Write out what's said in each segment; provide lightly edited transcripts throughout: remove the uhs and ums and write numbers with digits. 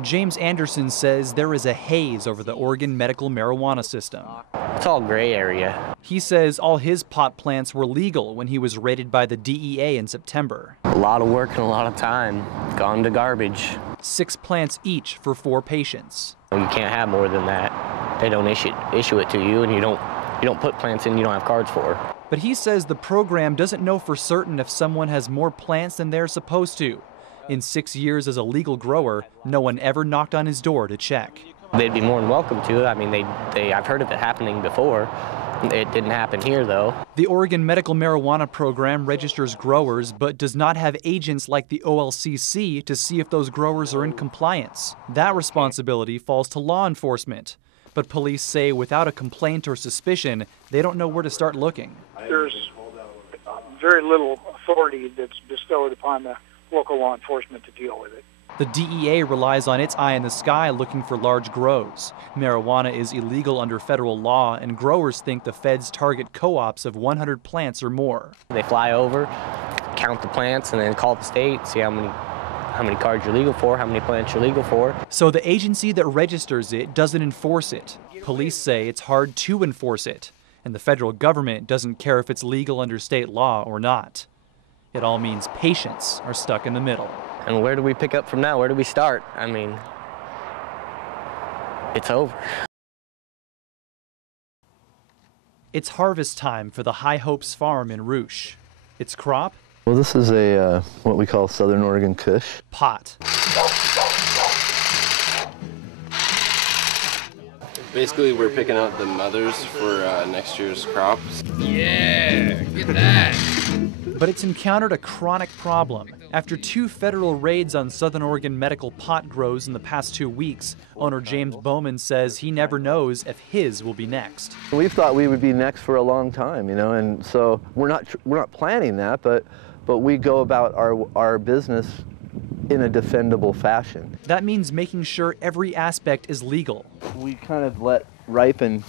James Anderson says there is a haze over the Oregon medical marijuana system. It's all gray area. He says all his pot plants were legal when he was raided by the DEA in September. A lot of work and a lot of time gone to garbage. 6 plants each for 4 patients. You can't have more than that. They don't issue it to you, and you don't put plants in you don't have cards for. But he says the program doesn't know for certain if someone has more plants than they're supposed to. In 6 years as a legal grower, no one ever knocked on his door to check. They'd be more than welcome to. I mean, I've heard of it happening before. It didn't happen here, though. The Oregon Medical Marijuana Program registers growers, but does not have agents like the OLCC to see if those growers are in compliance. That responsibility falls to law enforcement. But police say without a complaint or suspicion, they don't know where to start looking. There's very little authority that's bestowed upon the local law enforcement to deal with it. The DEA relies on its eye in the sky looking for large grows. Marijuana is illegal under federal law, and growers think the feds target co-ops of 100 plants or more. They fly over, count the plants, and then call the state, see how many cards you're legal for, how many plants you're legal for. So the agency that registers it doesn't enforce it. Police say it's hard to enforce it, and the federal government doesn't care if it's legal under state law or not. It all means patients are stuck in the middle. And where do we pick up from now? Where do we start? I mean, it's over. It's harvest time for the High Hopes farm in Rouge. Its crop? Well, this is a what we call Southern Oregon Kush. Pot. Basically, we're picking out the mothers for next year's crops. Yeah, get that. But it's encountered a chronic problem. After 2 federal raids on Southern Oregon medical pot grows in the past 2 weeks, owner James Bowman says he never knows if his will be next. We've thought we would be next for a long time, you know, and so we're not planning that, but we go about our business in a defendable fashion. That means making sure every aspect is legal. We kind of let ripen,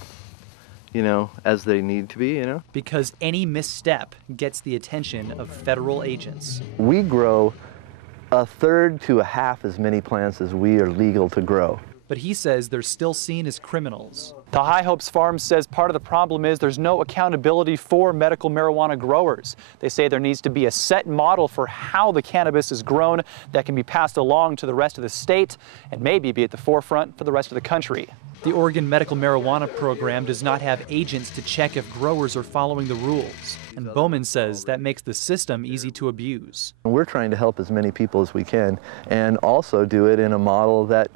you know, as they need to be, you know. Because any misstep gets the attention of federal agents. We grow 1/3 to 1/2 as many plants as we are legal to grow. But he says they're still seen as criminals. The High Hopes Farm says part of the problem is there's no accountability for medical marijuana growers. They say there needs to be a set model for how the cannabis is grown that can be passed along to the rest of the state and maybe be at the forefront for the rest of the country. The Oregon Medical Marijuana Program does not have agents to check if growers are following the rules. And Bowman says that makes the system easy to abuse. We're trying to help as many people as we can and also do it in a model that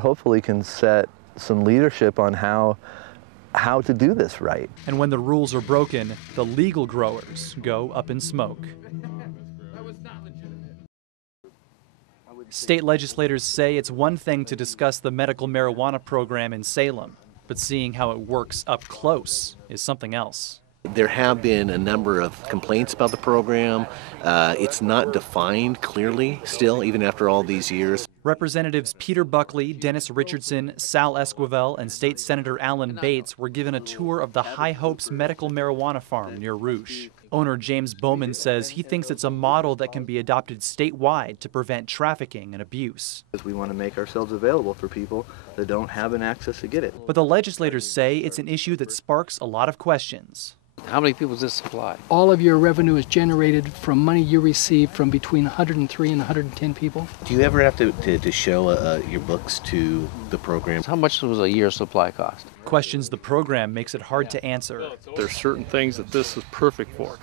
hopefully can set some leadership on how to do this right. And when the rules are broken, the legal growers go up in smoke. State legislators say it's one thing to discuss the medical marijuana program in Salem, but seeing how it works up close is something else. There have been a number of complaints about the program. It's not defined clearly still, even after all these years. Representatives Peter Buckley, Dennis Richardson, Sal Esquivel, and State Senator Alan Bates were given a tour of the High Hopes medical marijuana farm near Rouge. Owner James Bowman says he thinks it's a model that can be adopted statewide to prevent trafficking and abuse. We want to make ourselves available for people that don't have an access to get it. But the legislators say it's an issue that sparks a lot of questions. How many people does this supply? All of your revenue is generated from money you receive from between 103 and 110 people. Do you ever have to show your books to the program? How much does a year's supply cost? Questions the program makes it hard to answer. There's certain things that this is perfect for,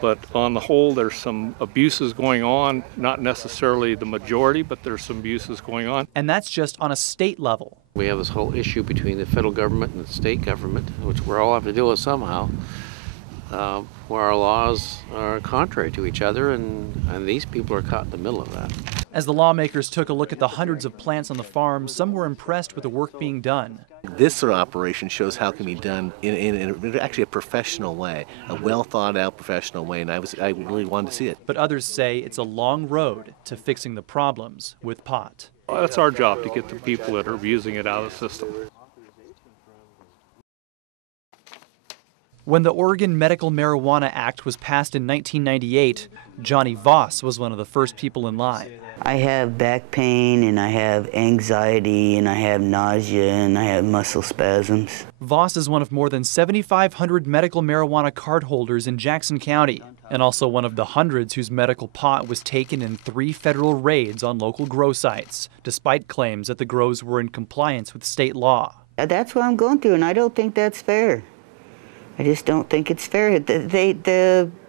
but on the whole there's some abuses going on, not necessarily the majority, but there's some abuses going on. And that's just on a state level. We have this whole issue between the federal government and the state government, which we all have to deal with somehow. Where our laws are contrary to each other, and these people are caught in the middle of that. As the lawmakers took a look at the hundreds of plants on the farm, some were impressed with the work being done. This sort of operation shows how it can be done in actually a professional way, a well thought out professional way, and I really wanted to see it. But others say it's a long road to fixing the problems with pot. Well, that's our job, to get the people that are abusing it out of the system. When the Oregon Medical Marijuana Act was passed in 1998, Johnny Voss was one of the first people in line. I have back pain, and I have anxiety, and I have nausea, and I have muscle spasms. Voss is one of more than 7,500 medical marijuana card holders in Jackson County, and also one of the hundreds whose medical pot was taken in 3 federal raids on local grow sites, despite claims that the grows were in compliance with state law. That's what I'm going through, and I don't think that's fair. I just don't think it's fair.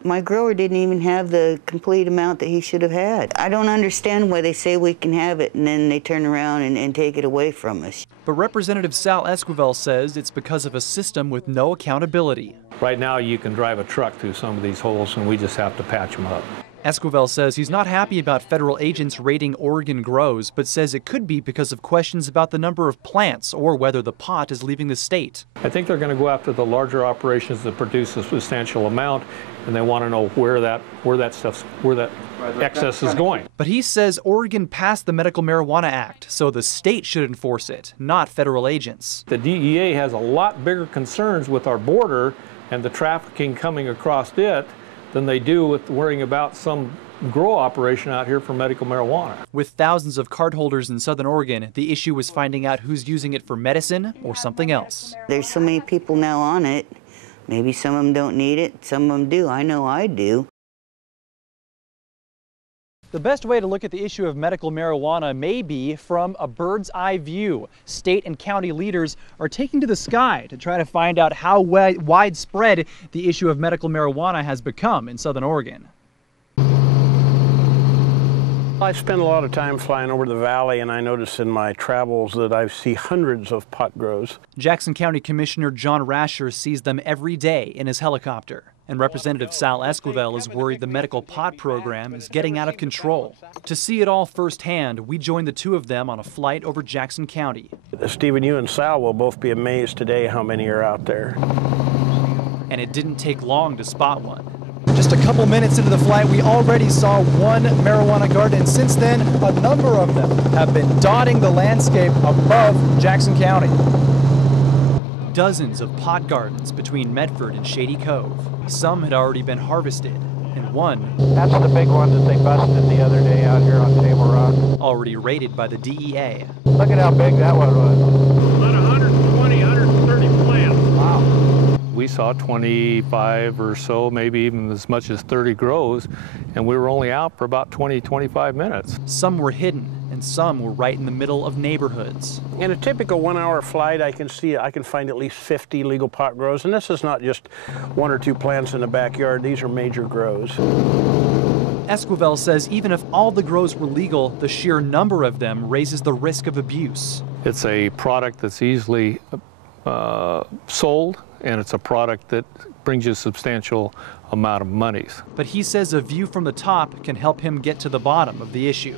My grower didn't even have the complete amount that he should have had. I don't understand why they say we can have it and then they turn around and take it away from us. But Representative Sal Esquivel says it's because of a system with no accountability. Right now you can drive a truck through some of these holes and we just have to patch them up. Esquivel says he's not happy about federal agents raiding Oregon grows, but says it could be because of questions about the number of plants or whether the pot is leaving the state. I think they're going to go after the larger operations that produce a substantial amount, and they want to know where that excess is going. But he says Oregon passed the Medical Marijuana Act, so the state should enforce it, not federal agents. The DEA has a lot bigger concerns with our border and the trafficking coming across it than they do with worrying about some grow operation out here for medical marijuana. With thousands of cardholders in Southern Oregon, the issue was finding out who's using it for medicine or something else. There's so many people now on it. Maybe some of them don't need it, some of them do. I know I do. The best way to look at the issue of medical marijuana may be from a bird's eye view. State and county leaders are taking to the sky to try to find out how widespread the issue of medical marijuana has become in Southern Oregon. I spend a lot of time flying over the valley, and I notice in my travels that I see hundreds of pot grows. Jackson County Commissioner John Rasher sees them every day in his helicopter. And Representative Sal Esquivel is worried the medical pot program is getting out of control. To see it all firsthand, we joined the two of them on a flight over Jackson County. Stephen, you and Sal will both be amazed today how many are out there. And it didn't take long to spot one. Just a couple minutes into the flight, we already saw one marijuana garden, and since then, a number of them have been dotting the landscape above Jackson County. Dozens of pot gardens between Medford and Shady Cove. Some had already been harvested, and one, that's the big one that they busted the other day out here on Table Rock, already raided by the DEA. Look at how big that one was. About 120, 130 plants. Wow. We saw 25 or so, maybe even as much as 30 grows, and we were only out for about 20, 25 minutes. Some were hidden, and some were right in the middle of neighborhoods. In a typical 1-hour flight, I can find at least 50 legal pot grows, and this is not just 1 or 2 plants in the backyard. These are major grows. Esquivel says even if all the grows were legal, the sheer number of them raises the risk of abuse. It's a product that's easily sold, and it's a product that brings you a substantial amount of monies. But he says a view from the top can help him get to the bottom of the issue.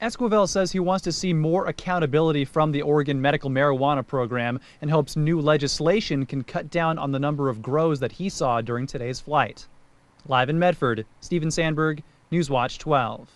Esquivel says he wants to see more accountability from the Oregon medical marijuana program and hopes new legislation can cut down on the number of grows that he saw during today's flight. Live in Medford, Stephen Sandberg, Newswatch 12.